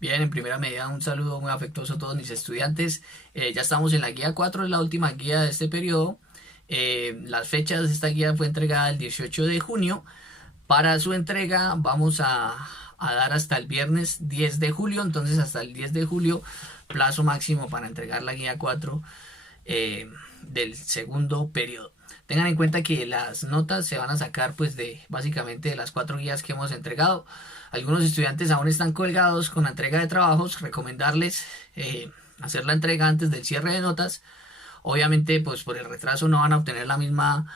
Bien, en primera medida un saludo muy afectuoso a todos mis estudiantes. Ya estamos en la guía 4, es la última guía de este periodo. Las fechas de esta guía fue entregada el 18 de junio. Para su entrega vamos a dar hasta el viernes 10 de julio, entonces hasta el 10 de julio, plazo máximo para entregar la guía 4 del segundo periodo. Tengan en cuenta que las notas se van a sacar pues de básicamente de las 4 guías que hemos entregado. Algunos estudiantes aún están colgados con la entrega de trabajos, recomendarles hacer la entrega antes del cierre de notas. Obviamente pues por el retraso no van a obtener la misma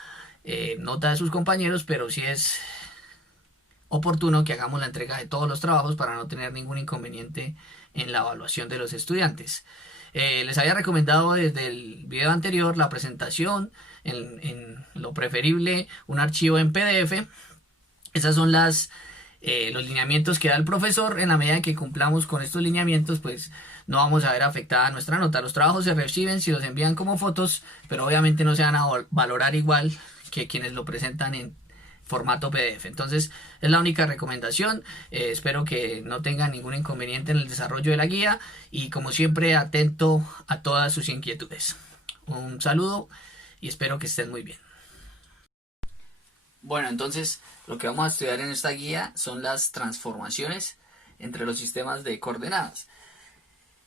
nota de sus compañeros, pero sí es oportuno que hagamos la entrega de todos los trabajos para no tener ningún inconveniente en la evaluación de los estudiantes. Les había recomendado desde el video anterior la presentación, en lo preferible un archivo en PDF. Esas son los lineamientos que da el profesor. En la medida que cumplamos con estos lineamientos, pues no vamos a ver afectada nuestra nota. Los trabajos se reciben si los envían como fotos, pero obviamente no se van a valorar igual que quienes lo presentan en formato PDF. Entonces es la única recomendación. Espero que no tengan ningún inconveniente en el desarrollo de la guía y como siempre atento a todas sus inquietudes. Un saludo y espero que estén muy bien. Bueno, entonces lo que vamos a estudiar en esta guía son las transformaciones entre los sistemas de coordenadas.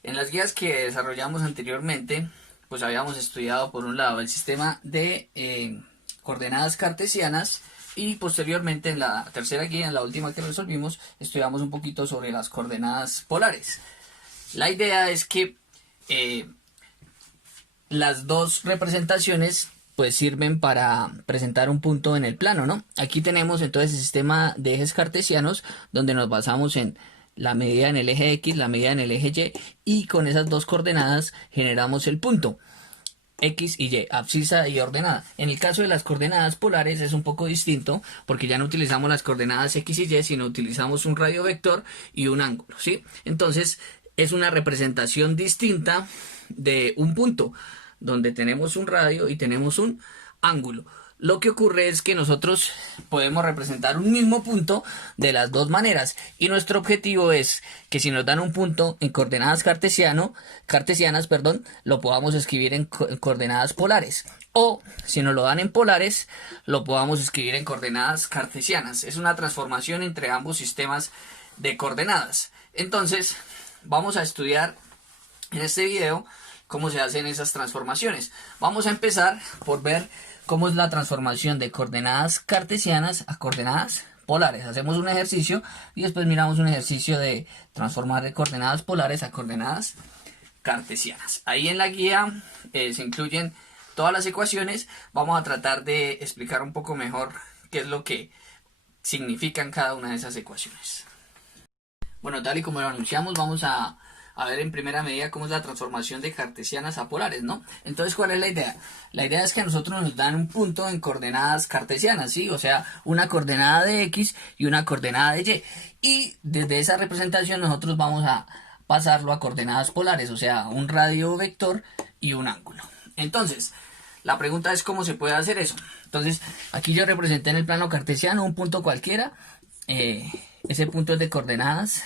En las guías que desarrollamos anteriormente, pues habíamos estudiado por un lado el sistema de coordenadas cartesianas y posteriormente en la tercera guía, en la última que resolvimos, estudiamos un poquito sobre las coordenadas polares. La idea es que las dos representaciones pues sirven para presentar un punto en el plano, ¿no? Aquí tenemos entonces el sistema de ejes cartesianos donde nos basamos en la medida en el eje X, la medida en el eje Y y con esas dos coordenadas generamos el punto X y Y, abscisa y ordenada. En el caso de las coordenadas polares es un poco distinto porque ya no utilizamos las coordenadas X y Y, sino utilizamos un radio vector y un ángulo, ¿sí? Entonces es una representación distinta de un punto donde tenemos un radio y tenemos un ángulo. Lo que ocurre es que nosotros podemos representar un mismo punto de las dos maneras y nuestro objetivo es que si nos dan un punto en coordenadas cartesianas, lo podamos escribir en coordenadas polares o si nos lo dan en polares lo podamos escribir en coordenadas cartesianas. Es una transformación entre ambos sistemas de coordenadas. Entonces vamos a estudiar en este video cómo se hacen esas transformaciones. Vamos a empezar por ver cómo es la transformación de coordenadas cartesianas a coordenadas polares. Hacemos un ejercicio y después miramos un ejercicio de transformar de coordenadas polares a coordenadas cartesianas. Ahí en la guía se incluyen todas las ecuaciones. Vamos a tratar de explicar un poco mejor qué es lo que significan cada una de esas ecuaciones. Bueno, tal y como lo anunciamos, vamos a ver en primera medida cómo es la transformación de cartesianas a polares, ¿no? Entonces, ¿cuál es la idea? La idea es que a nosotros nos dan un punto en coordenadas cartesianas, ¿sí? O sea, una coordenada de X y una coordenada de Y. Y desde esa representación nosotros vamos a pasarlo a coordenadas polares, o sea, un radio vector y un ángulo. Entonces, la pregunta es cómo se puede hacer eso. Entonces, aquí yo representé en el plano cartesiano un punto cualquiera. Ese punto es de coordenadas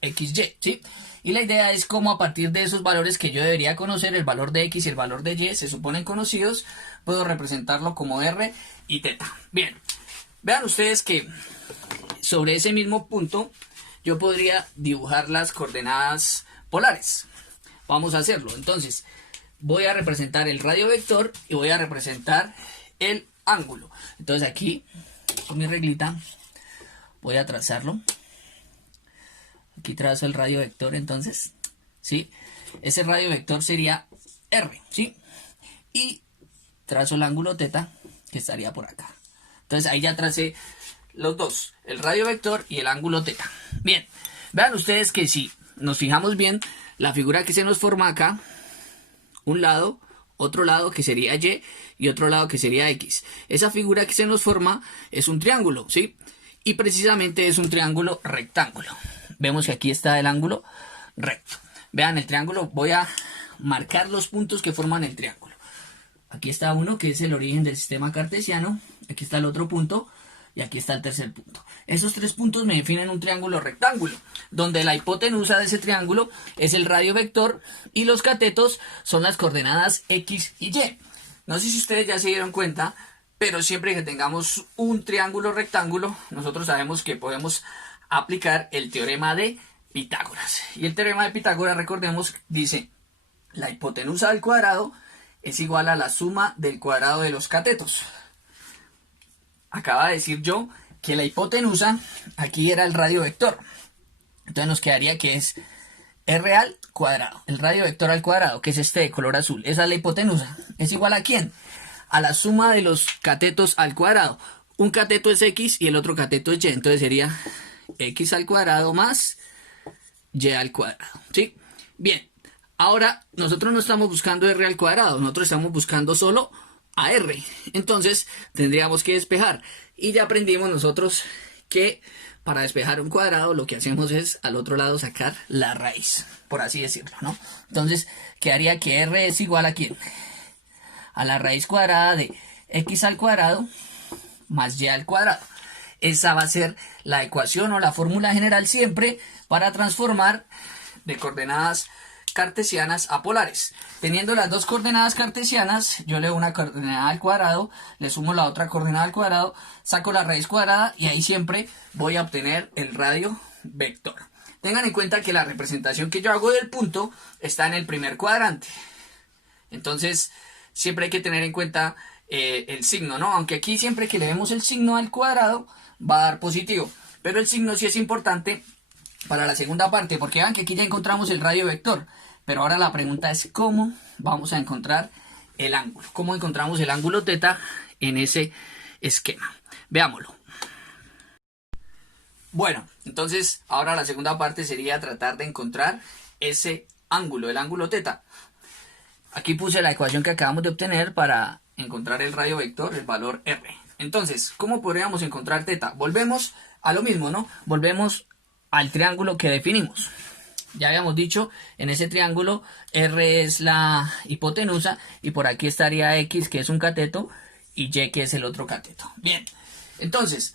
XY, ¿sí? Y la idea es cómo a partir de esos valores que yo debería conocer, el valor de X y el valor de Y se suponen conocidos, puedo representarlo como R y teta. Bien, vean ustedes que sobre ese mismo punto yo podría dibujar las coordenadas polares. Vamos a hacerlo. Entonces, voy a representar el radio vector y voy a representar el ángulo. Entonces aquí, con mi reglita, voy a trazarlo. Aquí trazo el radio vector entonces, ¿sí? Ese radio vector sería R, ¿sí? Y trazo el ángulo teta que estaría por acá. Entonces ahí ya tracé los dos, el radio vector y el ángulo teta. Bien, vean ustedes que si nos fijamos bien, la figura que se nos forma acá, un lado, otro lado que sería Y otro lado que sería X. Esa figura que se nos forma es un triángulo, ¿sí? Y precisamente es un triángulo rectángulo. Vemos que aquí está el ángulo recto. Vean el triángulo, voy a marcar los puntos que forman el triángulo. Aquí está uno que es el origen del sistema cartesiano. Aquí está el otro punto y aquí está el tercer punto. Esos tres puntos me definen un triángulo rectángulo, donde la hipotenusa de ese triángulo es el radio vector y los catetos son las coordenadas X y Y. No sé si ustedes ya se dieron cuenta, pero siempre que tengamos un triángulo rectángulo, nosotros sabemos que podemos aplicar el teorema de Pitágoras. Y el teorema de Pitágoras, recordemos, dice: la hipotenusa al cuadrado es igual a la suma del cuadrado de los catetos. Acaba de decir yo que la hipotenusa aquí era el radio vector. Entonces nos quedaría que es R al cuadrado, el radio vector al cuadrado, que es este de color azul. Esa es la hipotenusa. ¿Es igual a quién? A la suma de los catetos al cuadrado. Un cateto es X y el otro cateto es Y. Entonces sería X al cuadrado más Y al cuadrado. ¿Sí? Bien. Ahora nosotros no estamos buscando R al cuadrado. Nosotros estamos buscando solo a R. Entonces tendríamos que despejar. Y ya aprendimos nosotros que para despejar un cuadrado lo que hacemos es al otro lado sacar la raíz, por así decirlo, ¿no? Entonces quedaría que R es igual a ¿quién? A la raíz cuadrada de X al cuadrado más Y al cuadrado. Esa va a ser la ecuación o la fórmula general siempre para transformar de coordenadas cartesianas a polares. Teniendo las dos coordenadas cartesianas, yo leo una coordenada al cuadrado, le sumo la otra coordenada al cuadrado, saco la raíz cuadrada y ahí siempre voy a obtener el radio vector. Tengan en cuenta que la representación que yo hago del punto está en el primer cuadrante. Entonces, siempre hay que tener en cuenta el signo, ¿no? Aunque aquí siempre que le demos el signo al cuadrado va a dar positivo. Pero el signo sí es importante para la segunda parte, porque vean que aquí ya encontramos el radio vector. Pero ahora la pregunta es cómo vamos a encontrar el ángulo. ¿Cómo encontramos el ángulo teta en ese esquema? Veámoslo. Bueno, entonces ahora la segunda parte sería tratar de encontrar ese ángulo, el ángulo teta. Aquí puse la ecuación que acabamos de obtener para encontrar el radio vector, el valor R. Entonces, ¿cómo podríamos encontrar teta? Volvemos a lo mismo, ¿no? Volvemos al triángulo que definimos. Ya habíamos dicho, en ese triángulo R es la hipotenusa y por aquí estaría X, que es un cateto, y Y, que es el otro cateto. Bien, entonces,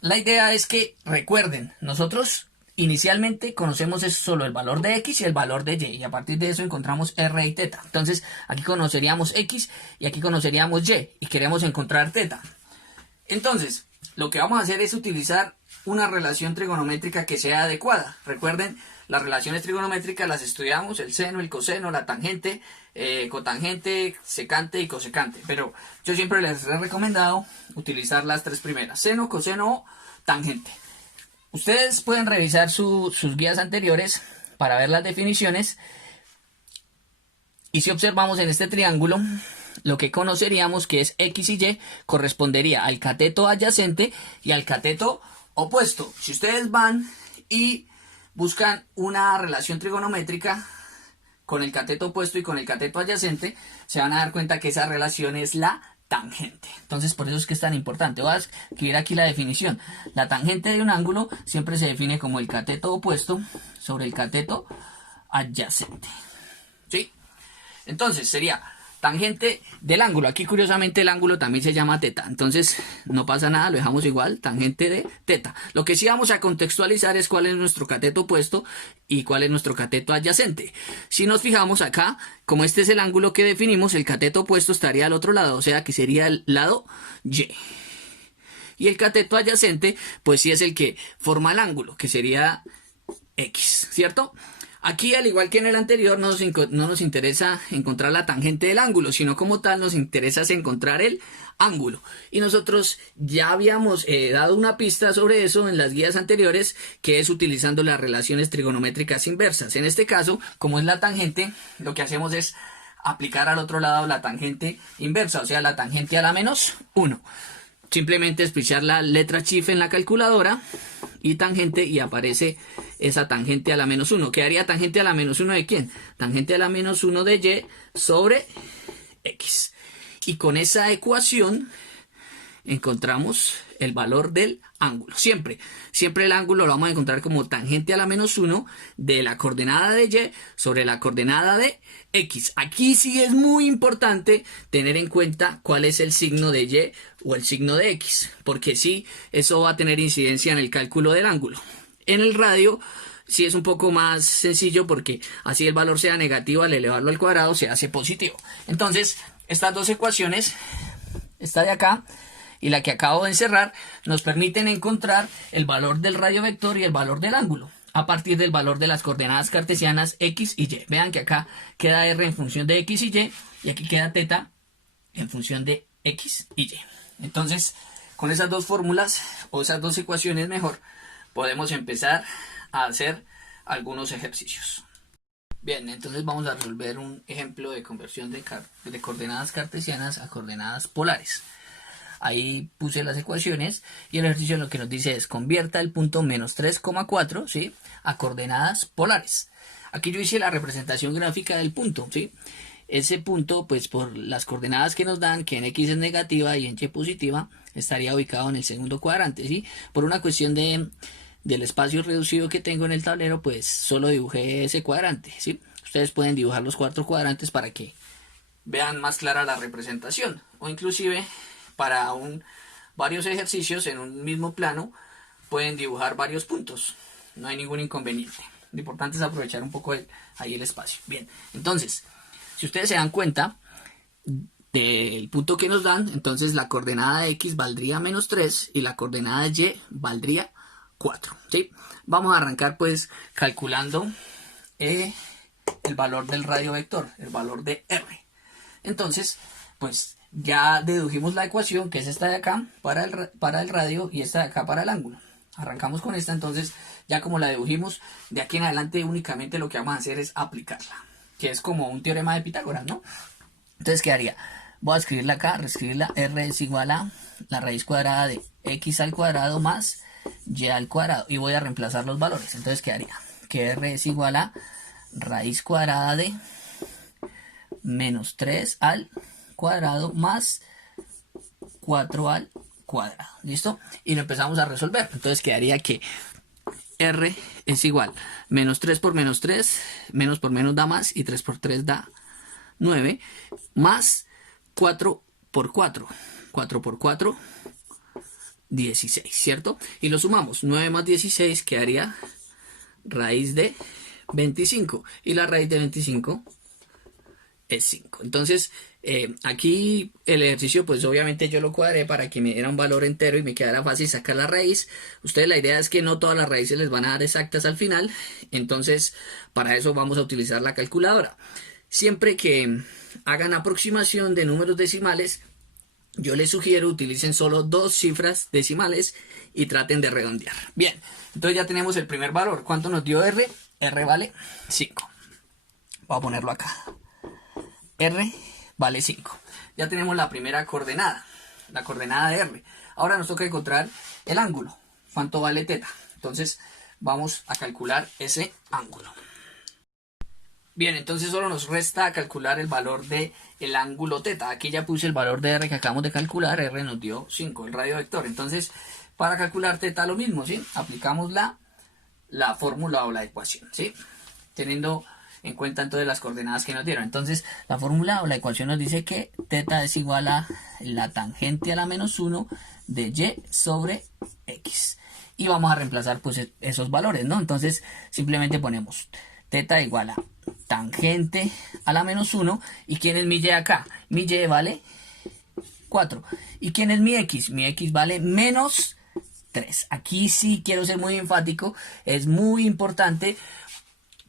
la idea es que recuerden, nosotros inicialmente conocemos solo el valor de X y el valor de Y, y a partir de eso encontramos R y teta. Entonces, aquí conoceríamos X y aquí conoceríamos y queremos encontrar teta. Entonces, lo que vamos a hacer es utilizar una relación trigonométrica que sea adecuada. Recuerden, las relaciones trigonométricas las estudiamos, el seno, el coseno, la tangente, cotangente, secante y cosecante. Pero yo siempre les he recomendado utilizar las tres primeras, seno, coseno o tangente. Ustedes pueden revisar sus guías anteriores para ver las definiciones. Y si observamos en este triángulo, lo que conoceríamos que es X y Y correspondería al cateto adyacente y al cateto opuesto. Si ustedes van y buscan una relación trigonométrica con el cateto opuesto y con el cateto adyacente, se van a dar cuenta que esa relación es la tangente. Entonces, por eso es que es tan importante. Voy a escribir aquí la definición. La tangente de un ángulo siempre se define como el cateto opuesto sobre el cateto adyacente. ¿Sí? Entonces, sería tangente del ángulo. Aquí curiosamente el ángulo también se llama teta. Entonces no pasa nada, lo dejamos igual, tangente de teta. Lo que sí vamos a contextualizar es cuál es nuestro cateto opuesto y cuál es nuestro cateto adyacente. Si nos fijamos acá, como este es el ángulo que definimos, el cateto opuesto estaría al otro lado, o sea que sería el lado Y. Y el cateto adyacente, pues sí es el que forma el ángulo, que sería X, ¿cierto? Aquí, al igual que en el anterior, no nos interesa encontrar la tangente del ángulo, sino como tal nos interesa encontrar el ángulo. Y nosotros ya habíamos dado una pista sobre eso en las guías anteriores, que es utilizando las relaciones trigonométricas inversas. En este caso, como es la tangente, lo que hacemos es aplicar al otro lado la tangente inversa, o sea, la tangente a la menos 1. Simplemente espichar la letra chif en la calculadora y tangente y aparece esa tangente a la menos 1. ¿Qué haría tangente a la menos 1 de quién? Tangente a la menos 1 de Y sobre X. Y con esa ecuación encontramos el valor del ángulo. Siempre el ángulo lo vamos a encontrar como tangente a la menos 1 de la coordenada de y sobre la coordenada de x. Aquí sí es muy importante tener en cuenta cuál es el signo de y o el signo de x, porque sí, eso va a tener incidencia en el cálculo del ángulo. En el radio sí es un poco más sencillo, porque así el valor sea negativo, al elevarlo al cuadrado se hace positivo. Entonces, estas dos ecuaciones, esta de acá y la que acabo de encerrar, nos permiten encontrar el valor del radio vector y el valor del ángulo a partir del valor de las coordenadas cartesianas x y y. Vean que acá queda r en función de x y aquí queda teta en función de x y. Entonces, con esas dos fórmulas o esas dos ecuaciones mejor, podemos empezar a hacer algunos ejercicios. Bien, entonces vamos a resolver un ejemplo de conversión de coordenadas cartesianas a coordenadas polares. Ahí puse las ecuaciones y el ejercicio lo que nos dice es: convierta el punto menos 3,4, ¿sí?, a coordenadas polares. Aquí yo hice la representación gráfica del punto, ¿sí? Ese punto, pues por las coordenadas que nos dan, que en x es negativa y en y positiva, estaría ubicado en el segundo cuadrante, ¿sí? Por una cuestión del espacio reducido que tengo en el tablero, pues solo dibujé ese cuadrante, ¿sí? Ustedes pueden dibujar los 4 cuadrantes para que vean más clara la representación, o inclusive para varios ejercicios en un mismo plano pueden dibujar varios puntos, no hay ningún inconveniente. Lo importante es aprovechar un poco ahí el espacio. Bien, entonces, si ustedes se dan cuenta del punto que nos dan, entonces la coordenada de x valdría menos 3 y la coordenada de y valdría 4, ¿sí? Vamos a arrancar pues calculando el valor del radio vector, el valor de r. Entonces, pues ya dedujimos la ecuación, que es esta de acá para el radio y esta de acá para el ángulo. Arrancamos con esta, entonces ya como la dedujimos, de aquí en adelante únicamente lo que vamos a hacer es aplicarla, que es como un teorema de Pitágoras, ¿no? Entonces, ¿qué haría? Voy a escribirla acá, reescribirla: r es igual a la raíz cuadrada de x al cuadrado más y al cuadrado, y voy a reemplazar los valores. Entonces quedaría que r es igual a raíz cuadrada de menos 3 al cuadrado más 4 al cuadrado. ¿Listo? Y lo empezamos a resolver. Entonces quedaría que r es igual menos 3 por menos 3, menos por menos da más, y 3 por 3 da 9, más 4 por 4, 4 por 4, 16, ¿cierto? Y lo sumamos: 9 más 16 quedaría raíz de 25, y la raíz de 25 es 5. Entonces, aquí el ejercicio, pues obviamente yo lo cuadré para que me diera un valor entero y me quedara fácil sacar la raíz. Ustedes, la idea es que no todas las raíces les van a dar exactas al final, entonces para eso vamos a utilizar la calculadora. Siempre que hagan aproximación de números decimales, yo les sugiero utilicen solo 2 cifras decimales y traten de redondear. Bien, entonces ya tenemos el primer valor. ¿Cuánto nos dio r? R vale 5. Voy a ponerlo acá. R vale 5. Ya tenemos la primera coordenada, la coordenada de r. Ahora nos toca encontrar el ángulo. ¿Cuánto vale teta? Entonces vamos a calcular ese ángulo. Bien, entonces solo nos resta calcular el valor del ángulo teta. Aquí ya puse el valor de r que acabamos de calcular. R nos dio 5, el radio vector. Entonces, para calcular teta lo mismo, ¿sí? Aplicamos la fórmula o la ecuación, ¿sí? Teniendo en cuenta entonces las coordenadas que nos dieron. Entonces, la fórmula o la ecuación nos dice que teta es igual a la tangente a la menos 1 de y sobre x. Y vamos a reemplazar pues esos valores, ¿no? Entonces, simplemente ponemos teta igual a tangente a la menos 1. ¿Y quién es mi y acá? Mi y vale 4. ¿Y quién es mi x? Mi x vale menos 3. Aquí sí quiero ser muy enfático. Es muy importante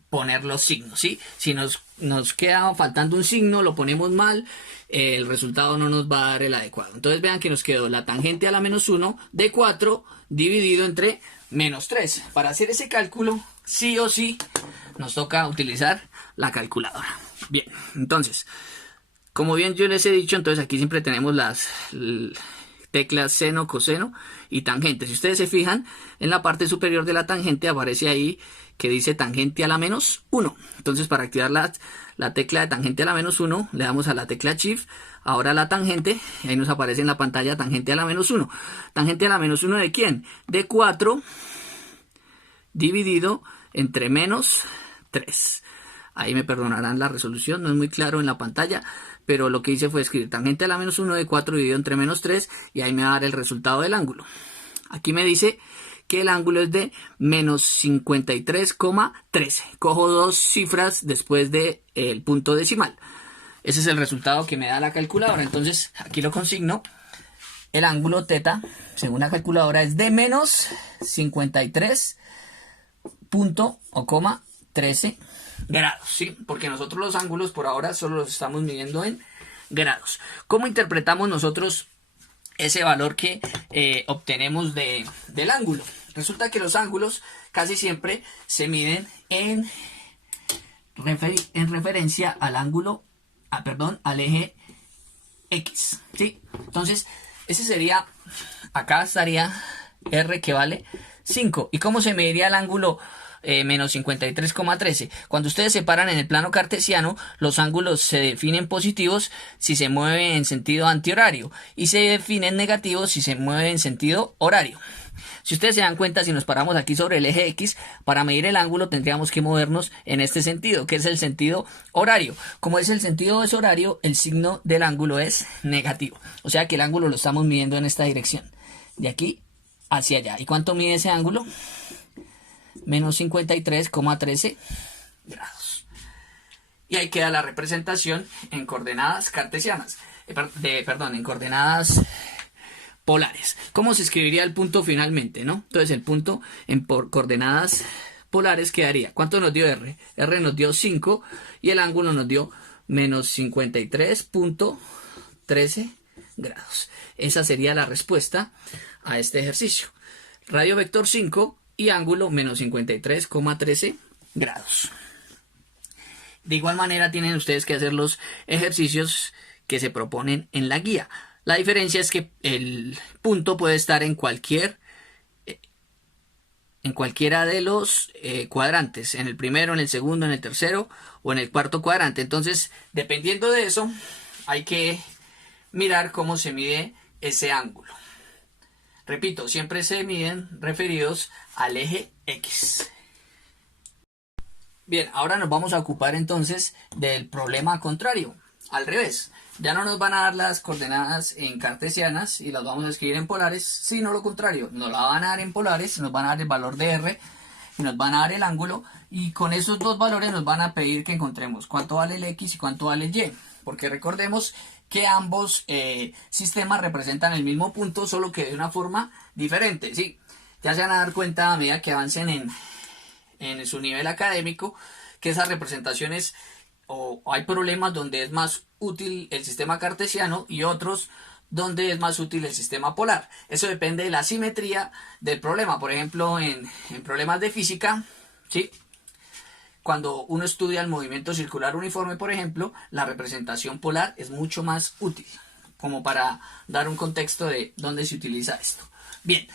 poner los signos, ¿sí? Si nos queda faltando un signo, lo ponemos mal, el resultado no nos va a dar el adecuado. Entonces vean que nos quedó la tangente a la menos 1 de 4 dividido entre menos 3. Para hacer ese cálculo, sí o sí, nos toca utilizar la calculadora. Bien, entonces, como bien yo les he dicho, entonces aquí siempre tenemos teclas seno, coseno y tangente. Si ustedes se fijan, en la parte superior de la tangente aparece ahí que dice tangente a la menos 1. Entonces, para activar la tecla de tangente a la menos 1, le damos a la tecla Shift, ahora la tangente, y ahí nos aparece en la pantalla tangente a la menos 1. ¿Tangente a la menos 1 de quién? De 4 dividido entre menos 3. Ahí me perdonarán la resolución, no es muy claro en la pantalla, pero lo que hice fue escribir tangente a la menos 1 de 4 dividido entre menos 3 y ahí me va a dar el resultado del ángulo. Aquí me dice que el ángulo es de menos 53,13. Cojo dos cifras después del punto decimal. Ese es el resultado que me da la calculadora. Entonces aquí lo consigno. El ángulo teta, según la calculadora, es de menos 53,13 grados, ¿sí? Porque nosotros los ángulos por ahora solo los estamos midiendo en grados. ¿Cómo interpretamos nosotros ese valor que obtenemos del ángulo? Resulta que los ángulos casi siempre se miden en referencia al ángulo, al eje X, ¿sí? Entonces, ese sería, acá estaría R que vale 5. ¿Y cómo se mediría el ángulo menos 53,13? Cuando ustedes se paran en el plano cartesiano, los ángulos se definen positivos si se mueven en sentido antihorario y se definen negativos si se mueven en sentido horario. Si ustedes se dan cuenta, si nos paramos aquí sobre el eje X, para medir el ángulo tendríamos que movernos en este sentido, que es el sentido horario. Como es el sentido es horario, el signo del ángulo es negativo. O sea que el ángulo lo estamos midiendo en esta dirección, de aquí hacia allá. ¿Y cuánto mide ese ángulo? Menos 53,13 grados. Y ahí queda la representación en coordenadas cartesianas, en coordenadas polares. ¿Cómo se escribiría el punto finalmente, no? Entonces el punto en coordenadas polares quedaría. ¿Cuánto nos dio R? R nos dio 5 y el ángulo nos dio menos 53,13 grados. Esa sería la respuesta a este ejercicio. Radio vector 5 y ángulo menos 53,13 grados. De igual manera tienen ustedes que hacer los ejercicios que se proponen en la guía. La diferencia es que el punto puede estar en cualquiera de los cuadrantes, en el primero, en el segundo, en el tercero o en el cuarto cuadrante. Entonces, dependiendo de eso, hay que mirar cómo se mide ese ángulo. Repito, siempre se miden referidos al eje X. Bien, ahora nos vamos a ocupar entonces del problema contrario, al revés. Ya no nos van a dar las coordenadas en cartesianas y las vamos a escribir en polares, sino lo contrario, nos la van a dar en polares, nos van a dar el valor de R y nos van a dar el ángulo, y con esos dos valores nos van a pedir que encontremos cuánto vale el X y cuánto vale el Y, porque recordemos que ambos sistemas representan el mismo punto, solo que de una forma diferente, ¿sí? Ya se van a dar cuenta a medida que avancen en su nivel académico que esas representaciones o hay problemas donde es más útil el sistema cartesiano y otros donde es más útil el sistema polar. Eso depende de la simetría del problema. Por ejemplo, en problemas de física, ¿sí? Cuando uno estudia el movimiento circular uniforme, por ejemplo, la representación polar es mucho más útil, como para dar un contexto de dónde se utiliza esto. Bien,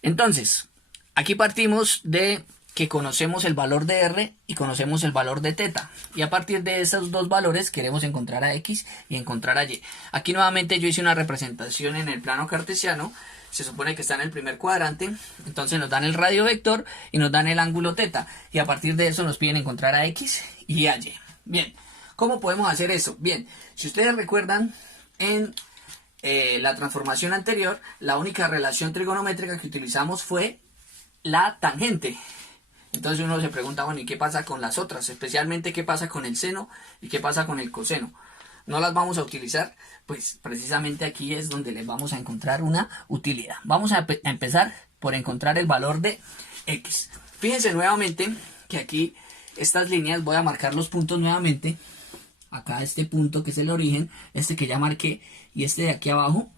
entonces, aquí partimos de que conocemos el valor de R y conocemos el valor de teta. Y a partir de esos dos valores queremos encontrar a X y encontrar a Y. Aquí nuevamente yo hice una representación en el plano cartesiano. Se supone que está en el primer cuadrante. Entonces nos dan el radio vector y nos dan el ángulo teta. Y a partir de eso nos piden encontrar a X y a Y. Bien, ¿cómo podemos hacer eso? Bien, si ustedes recuerdan en la transformación anterior, la única relación trigonométrica que utilizamos fue la tangente. Entonces uno se pregunta, bueno, ¿y qué pasa con las otras? Especialmente, ¿qué pasa con el seno y qué pasa con el coseno? ¿No las vamos a utilizar? Pues precisamente aquí es donde les vamos a encontrar una utilidad. Vamos a empezar por encontrar el valor de X. Fíjense nuevamente que aquí estas líneas, voy a marcar los puntos nuevamente. Acá este punto que es el origen, este que ya marqué y este de aquí abajo,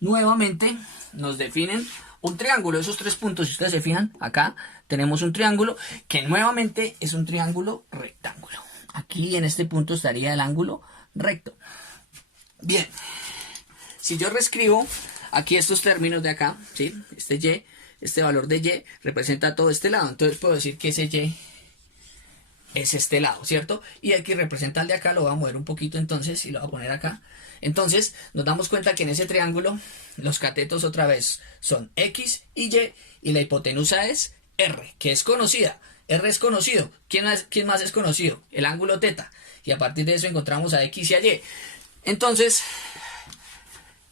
nuevamente nos definen un triángulo. Esos tres puntos, si ustedes se fijan, acá tenemos un triángulo que nuevamente es un triángulo rectángulo. Aquí en este punto estaría el ángulo recto. Bien, si yo reescribo aquí estos términos de acá, ¿sí? Este y, este valor de y representa todo este lado. Entonces puedo decir que ese y es este lado, ¿cierto? Y aquí representa el de acá, lo voy a mover un poquito entonces y lo voy a poner acá. Entonces nos damos cuenta que en ese triángulo los catetos otra vez son X y la hipotenusa es R, que es conocida. R es conocido. ¿Quién más es conocido? El ángulo teta. Y a partir de eso encontramos a X y a Y. Entonces,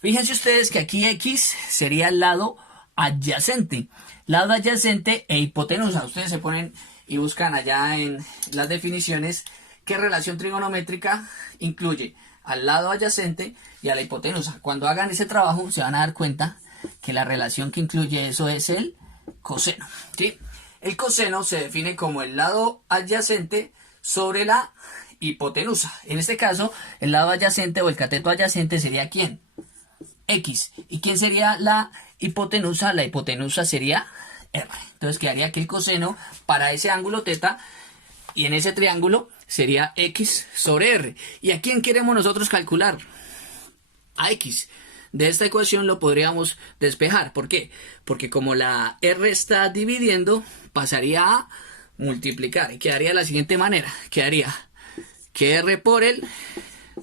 fíjense ustedes que aquí X sería el lado adyacente. Lado adyacente e hipotenusa. Ustedes se ponen y buscan allá en las definiciones qué relación trigonométrica incluye al lado adyacente y a la hipotenusa. Cuando hagan ese trabajo se van a dar cuenta que la relación que incluye eso es el coseno, ¿sí? El coseno se define como el lado adyacente sobre la hipotenusa. En este caso, el lado adyacente o el cateto adyacente sería ¿quién? X. ¿Y quién sería la hipotenusa? La hipotenusa sería R. Entonces quedaría que el coseno para ese ángulo teta y en ese triángulo sería X sobre R. ¿Y a quién queremos nosotros calcular? A X. De esta ecuación lo podríamos despejar. ¿Por qué? Porque como la R está dividiendo, pasaría a multiplicar. Y quedaría de la siguiente manera. Quedaría que R por el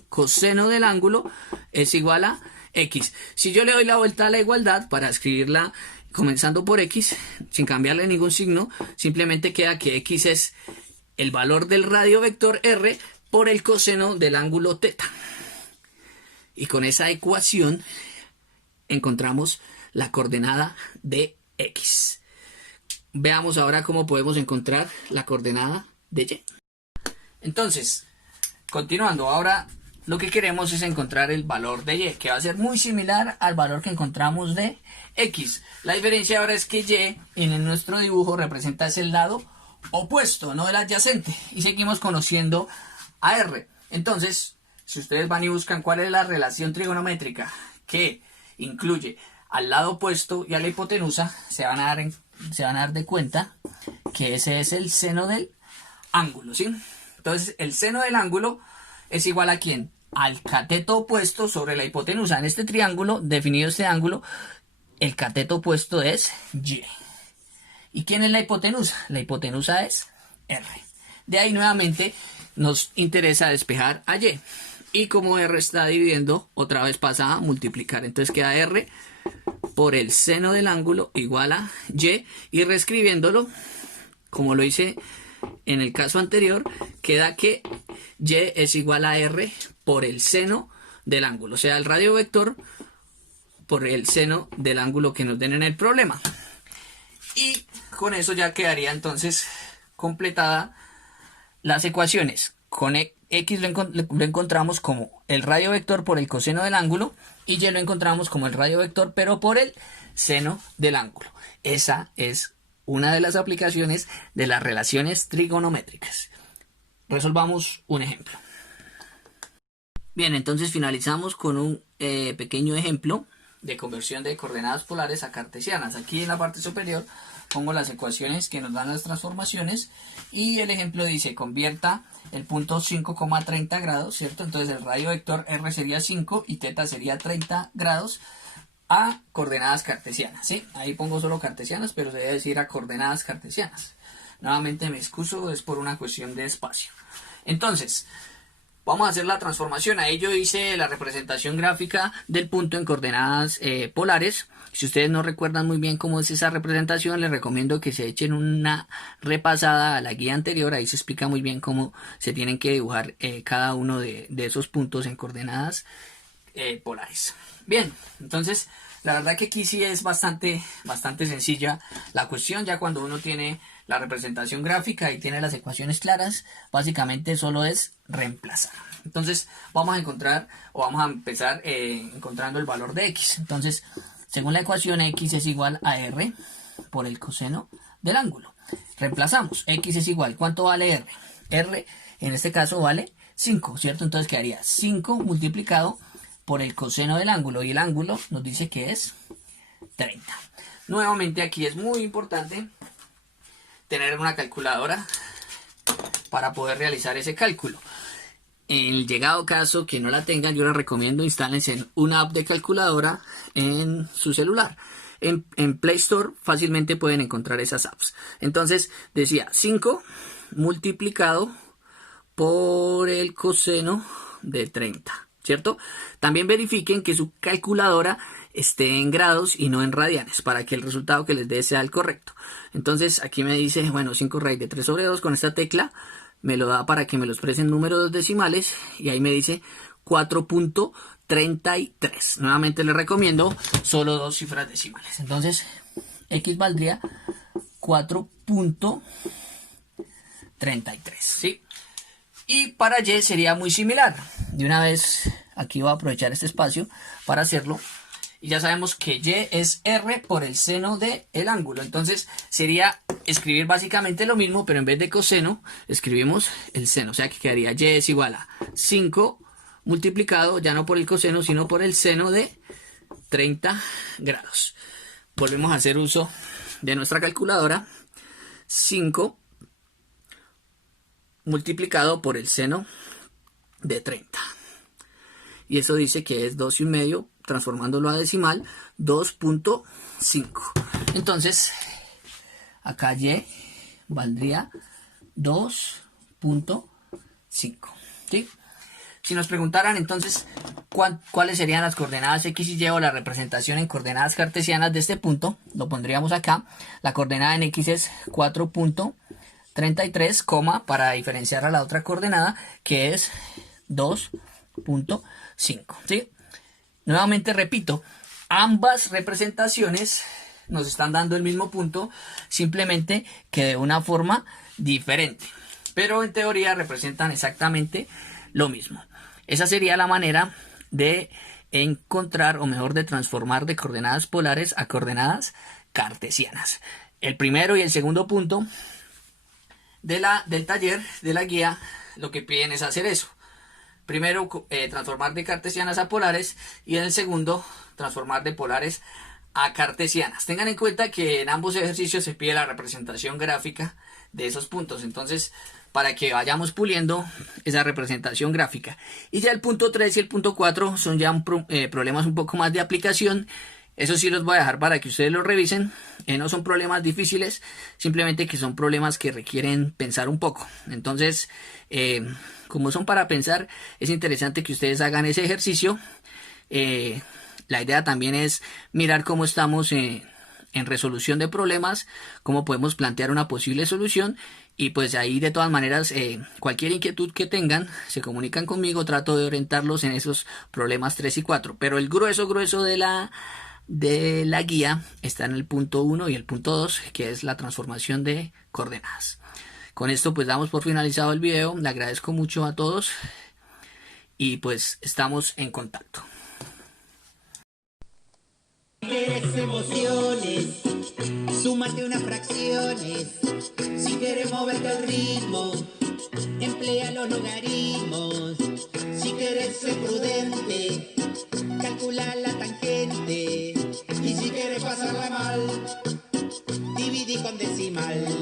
coseno del ángulo es igual a X. Si yo le doy la vuelta a la igualdad para escribirla comenzando por X, sin cambiarle ningún signo, simplemente queda que X es el valor del radio vector R por el coseno del ángulo teta. Y con esa ecuación encontramos la coordenada de X. Veamos ahora cómo podemos encontrar la coordenada de Y. Entonces, continuando, ahora lo que queremos es encontrar el valor de Y, que va a ser muy similar al valor que encontramos de X. La diferencia ahora es que Y en nuestro dibujo representa ese lado opuesto, no el adyacente. Y seguimos conociendo a R. Entonces, si ustedes van y buscan cuál es la relación trigonométrica que incluye al lado opuesto y a la hipotenusa, se van a dar de cuenta que ese es el seno del ángulo, ¿sí? Entonces, el seno del ángulo es igual a ¿quién? Al cateto opuesto sobre la hipotenusa. En este triángulo, definido este ángulo, el cateto opuesto es Y. ¿Y quién es la hipotenusa? La hipotenusa es R. De ahí nuevamente nos interesa despejar a Y. Y como R está dividiendo, otra vez pasa a multiplicar. Entonces queda R por el seno del ángulo igual a Y. Y reescribiéndolo, como lo hice en el caso anterior, queda que Y es igual a R por el seno del ángulo. O sea, el radio vector por el seno del ángulo que nos den en el problema. Y con eso ya quedaría entonces completada las ecuaciones. Con X lo encontramos como el radio vector por el coseno del ángulo y Y lo encontramos como el radio vector pero por el seno del ángulo. Esa es una de las aplicaciones de las relaciones trigonométricas. Resolvamos un ejemplo. Bien, entonces finalizamos con un pequeño ejemplo de conversión de coordenadas polares a cartesianas. Aquí en la parte superior pongo las ecuaciones que nos dan las transformaciones y el ejemplo dice convierta el punto 5,30 grados, ¿cierto? Entonces el radio vector R sería 5 y θ sería 30 grados a coordenadas cartesianas, ¿sí? Ahí pongo solo cartesianas, pero se debe decir a coordenadas cartesianas. Nuevamente me excuso, es por una cuestión de espacio. Entonces, vamos a hacer la transformación. Ahí yo hice la representación gráfica del punto en coordenadas polares. Si ustedes no recuerdan muy bien cómo es esa representación, les recomiendo que se echen una repasada a la guía anterior. Ahí se explica muy bien cómo se tienen que dibujar cada uno de esos puntos en coordenadas polares. Bien, entonces la verdad que aquí sí es bastante sencilla la cuestión. Ya cuando uno tiene la representación gráfica y tiene las ecuaciones claras, básicamente solo es reemplazar. Entonces vamos a empezar encontrando el valor de X. Entonces, según la ecuación, X es igual a R por el coseno del ángulo. Reemplazamos. X es igual. ¿Cuánto vale R? R en este caso vale 5, ¿cierto? Entonces quedaría 5 multiplicado por el coseno del ángulo. Y el ángulo nos dice que es 30. Nuevamente aquí es muy importante tener una calculadora para poder realizar ese cálculo. en el llegado caso que no la tengan, yo les recomiendo instálense una app de calculadora en su celular. En Play Store fácilmente pueden encontrar esas apps. Entonces decía 5 multiplicado por el coseno de 30, ¿cierto? También verifiquen que su calculadora esté en grados y no en radianes para que el resultado que les dé sea el correcto. Entonces aquí me dice, bueno, 5 raíz de 3 sobre 2 con esta tecla me lo da para que me lo exprese en números decimales y ahí me dice 4.33. Nuevamente les recomiendo solo 2 cifras decimales. Entonces X valdría 4.33, ¿sí? Y para Y sería muy similar. De una vez aquí voy a aprovechar este espacio para hacerlo. Y ya sabemos que Y es R por el seno del ángulo. Entonces sería escribir básicamente lo mismo, pero en vez de coseno escribimos el seno. O sea que quedaría Y es igual a 5 multiplicado ya no por el coseno, sino por el seno de 30 grados. Volvemos a hacer uso de nuestra calculadora. 5 multiplicado por el seno de 30. Y eso dice que es 2,5, transformándolo a decimal, 2.5. Entonces, acá Y valdría 2.5. ¿Sí? Si nos preguntaran entonces cuáles serían las coordenadas X y Y o la representación en coordenadas cartesianas de este punto, lo pondríamos acá. La coordenada en X es 4.33, para diferenciar a la otra coordenada que es 2.5. ¿Sí? Nuevamente repito, ambas representaciones nos están dando el mismo punto, simplemente que de una forma diferente. Pero en teoría representan exactamente lo mismo. Esa sería la manera de encontrar, o mejor, de transformar de coordenadas polares a coordenadas cartesianas. El primero y el segundo punto del taller, de la guía, lo que piden es hacer eso. Primero, transformar de cartesianas a polares, y en el segundo, transformar de polares a cartesianas. Tengan en cuenta que en ambos ejercicios se pide la representación gráfica de esos puntos. Entonces, para que vayamos puliendo esa representación gráfica. Y ya el punto 3 y el punto 4 son ya problemas un poco más de aplicación. Eso sí los voy a dejar para que ustedes los revisen. No son problemas difíciles, simplemente que son problemas que requieren pensar un poco. Entonces, como son para pensar, es interesante que ustedes hagan ese ejercicio. La idea también es mirar cómo estamos en resolución de problemas, cómo podemos plantear una posible solución. Y pues ahí de todas maneras, cualquier inquietud que tengan, se comunican conmigo, trato de orientarlos en esos problemas 3 y 4. Pero el grueso de la guía está en el punto 1 y el punto 2, que es la transformación de coordenadas. Con esto pues damos por finalizado el video. Le agradezco mucho a todos y pues estamos en contacto. Quieres emociones, súmate unas fracciones. Si quieres moverte al ritmo, emplea los logaritmos. Si quieres ser prudente, calcula la tangente. Y si quieres pasarla mal, dividí con decimal.